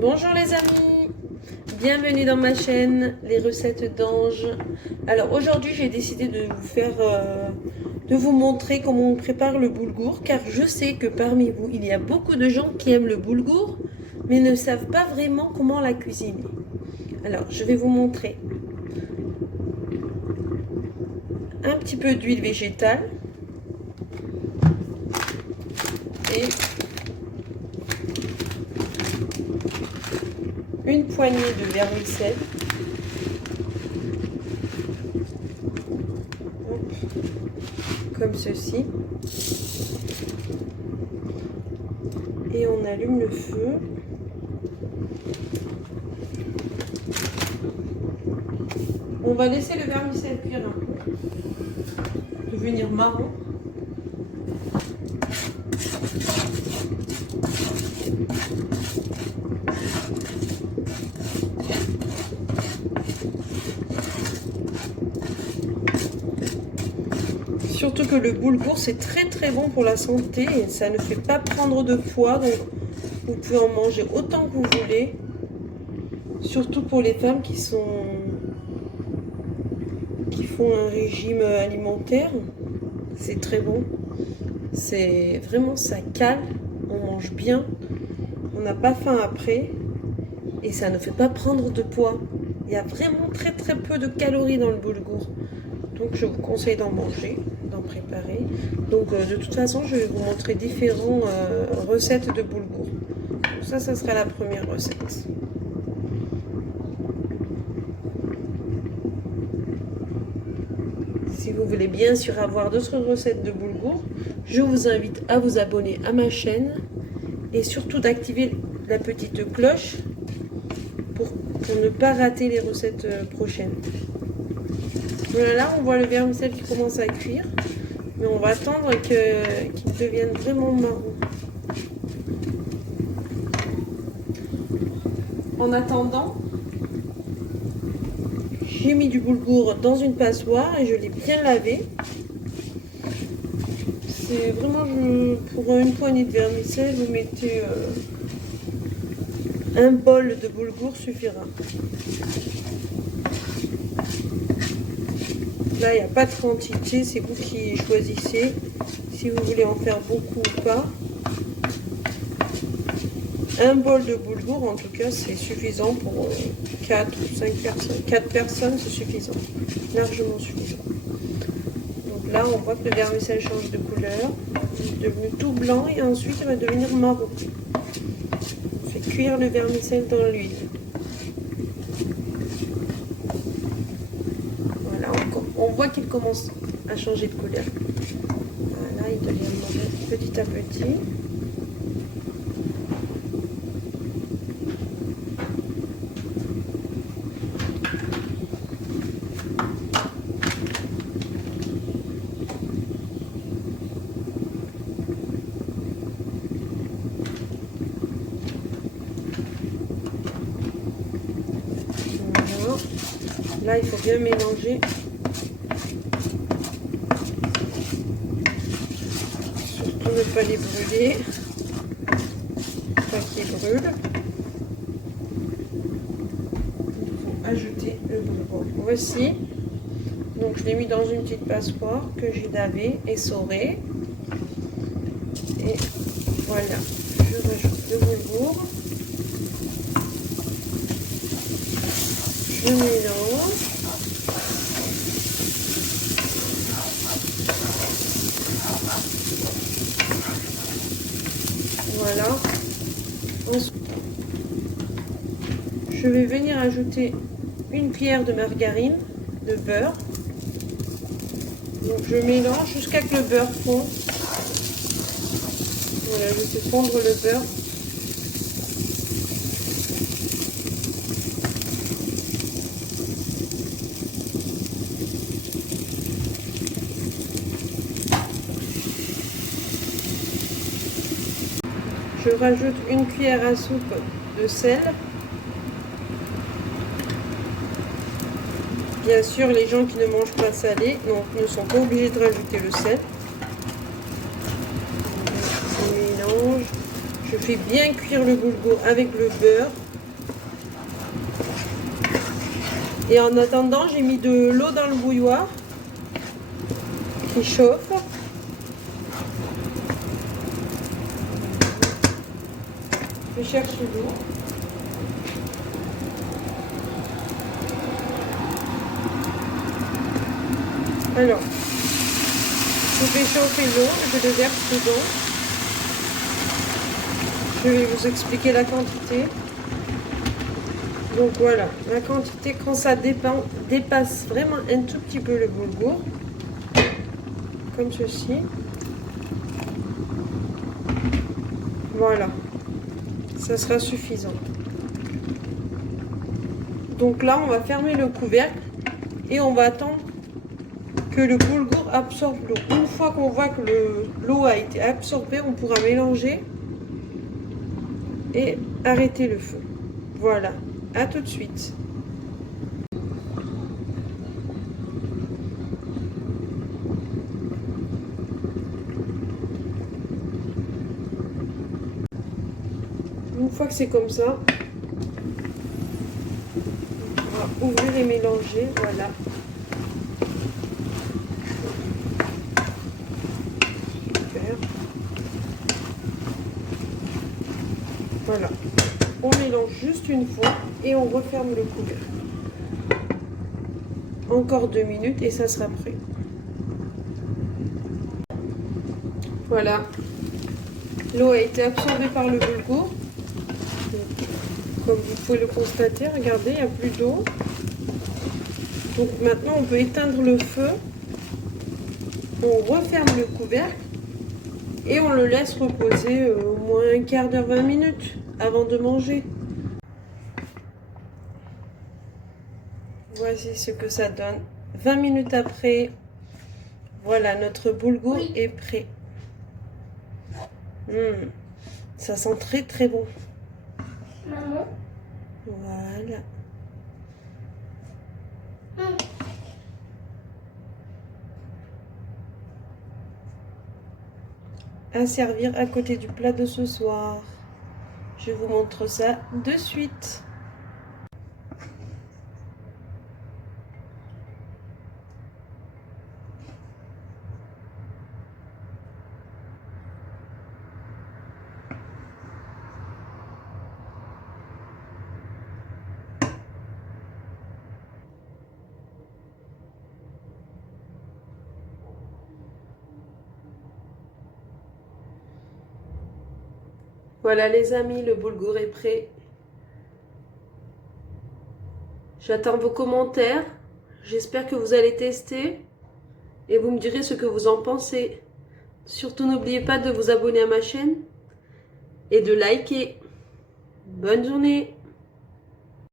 Bonjour les amis, bienvenue dans ma chaîne Les Recettes d'Ange. Alors aujourd'hui j'ai décidé de vous montrer comment on prépare le boulgour, car je sais que parmi vous il y a beaucoup de gens qui aiment le boulgour mais ne savent pas vraiment comment la cuisiner. Alors je vais vous montrer un petit peu d'huile végétale et une poignée de vermicelle. Hop, comme ceci. Et on allume le feu. On va laisser le vermicelle cuire un peu, devenir marron. Surtout que le boulgour c'est très bon pour la santé et ça ne fait pas prendre de poids, donc vous pouvez en manger autant que vous voulez. Surtout pour les femmes qui font un régime alimentaire, c'est très bon. C'est vraiment, ça cale, on mange bien, on n'a pas faim après et ça ne fait pas prendre de poids. Il y a vraiment très peu de calories dans le boulgour, donc je vous conseille d'en manger, d'en préparer. Donc de toute façon je vais vous montrer différentes recettes de boulgour. Donc ça sera la première recette. Si vous voulez bien sûr avoir d'autres recettes de boulgour, je vous invite à vous abonner à ma chaîne et surtout d'activer la petite cloche pour ne pas rater les recettes prochaines. Voilà, là on voit le vermicelle qui commence à cuire, mais on va attendre qu'il devienne vraiment marron. En attendant, j'ai mis du boulgour dans une passoire et je l'ai bien lavé. C'est vraiment, pour une poignée de vermicelle, vous mettez un bol de boulgour suffira. Là, il n'y a pas de quantité, c'est vous qui choisissez si vous voulez en faire beaucoup ou pas. Un bol de boulgour, en tout cas, c'est suffisant pour 4 ou 5 personnes. 4 personnes, c'est suffisant, largement suffisant. Donc là, on voit que le vermicelle change de couleur. Il est devenu tout blanc et ensuite, il va devenir marron. On fait cuire le vermicelle dans l'huile. Voilà, on voit qu'il commence à changer de couleur. Voilà, il devient marron petit à petit. Là, il faut bien mélanger. Surtout ne pas les brûler. Pas qu'ils brûlent. Il faut ajouter le boulgour. Voici. Donc, je l'ai mis dans une petite passoire que j'ai lavée, essorée. Et voilà. Je rajoute le boulgour. Je mélange. Voilà. Ensuite, je vais venir ajouter une cuillère de margarine, de beurre. Donc je mélange jusqu'à que le beurre fonde. Voilà, je fais fondre le beurre. Je rajoute une cuillère à soupe de sel. Bien sûr, les gens qui ne mangent pas salé ne sont pas obligés de rajouter le sel. Je mélange. Je fais bien cuire le boulgour avec le beurre Et en attendant, j'ai mis de l'eau dans le bouilloire qui chauffe. Je cherche l'eau. Alors, je fais chauffer l'eau, je le verse dedans. Je vais vous expliquer la quantité. Donc voilà, la quantité quand ça dépasse vraiment un tout petit peu le boulgour, comme ceci. Voilà, ça sera suffisant. Donc là, on va fermer le couvercle et on va attendre que le boulgour absorbe l'eau. Une fois qu'on voit que l'eau a été absorbée, on pourra mélanger et arrêter le feu. Voilà, à tout de suite. Une fois que c'est comme ça, on va ouvrir et mélanger, voilà. Super. Voilà. On mélange juste une fois et on referme le couvercle. Encore 2 minutes et ça sera prêt. Voilà. L'eau a été absorbée par le boulgour. Comme vous pouvez le constater, regardez, il n'y a plus d'eau. Donc maintenant, on peut éteindre le feu. On referme le couvercle et on le laisse reposer au moins un quart d'heure, 20 minutes avant de manger. Voici ce que ça donne. 20 minutes après, voilà, notre boulgour est prêt. Ça sent très très bon. Maman. Voilà. À servir à côté du plat de ce soir. Je vous montre ça de suite. Voilà les amis, le boulgour est prêt. J'attends vos commentaires. J'espère que vous allez tester et vous me direz ce que vous en pensez. Surtout n'oubliez pas de vous abonner à ma chaîne et de liker. Bonne journée!